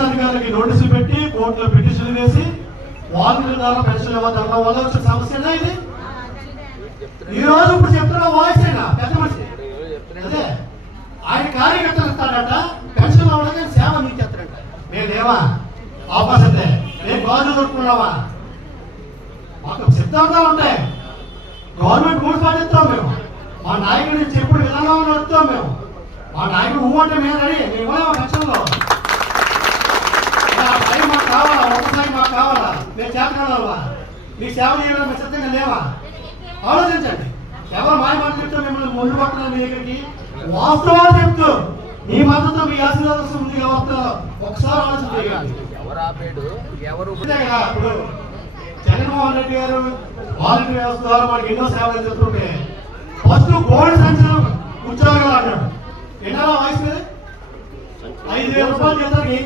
Pension అధికారులకి నోటీసులు పెట్టి కోర్టులో పిటిషన్లు వేసి వాలంటీర్ల ద్వారా పెన్షన్ ఇవ్వడం వల్ల వచ్చిన సమస్యనా ఇది? ఈ రోజు ఇప్పుడు చెప్తున్న వాయిస్ అయినా పెద్ద మనిషి అదే ఆయన కార్యకర్తలు ఇస్తాడట, పెన్షన్ అవ్వడానికి సేవ నీకు చేస్తాడట. మేము లేవా అవకాశతే? మేము గాజులు దొరుకుతున్నావా? మాకు సిద్ధాంతాలు ఉంటాయి. గవర్నమెంట్ రూల్స్ పాటిస్తాం మేము. మా నాయకుడి చెప్పుడు విధంగా నడుపుతాం మేము. మా నాయకుడు ఊమంటే మేము రెడీ. మేము పెన్షన్లో టైం మాకు కావాలా, ఒక్కసారి మాకు కావాలా? మేము చేతకాలవా? మీ సేవ చేయడం మేము సిద్ధంగా లేవా? ఆలోచించండి. ఎవరు మాయ మాట చెప్తూ మిమ్మల్ని ముందు పడుతున్నారు మీ దగ్గరికి? వాస్తవాలు చెప్తూ మీ మద్దతు మీ ఆశీర్వాదం ఉంది కాబట్టి ఒకసారి ఆలోచన చేయండి. ఇప్పుడు జగన్మోహన్ రెడ్డి గారు వాలంటీర్ వ్యవస్థ ద్వారా మనకి ఎన్నో సేవలు చెప్తుంటే ఫస్ట్ గోల్డ్ సంక్షేమ ఉద్యోగాలు అన్నాడు. ఎన్నో వయసు 5,000 రూపాయలు చేస్తారు.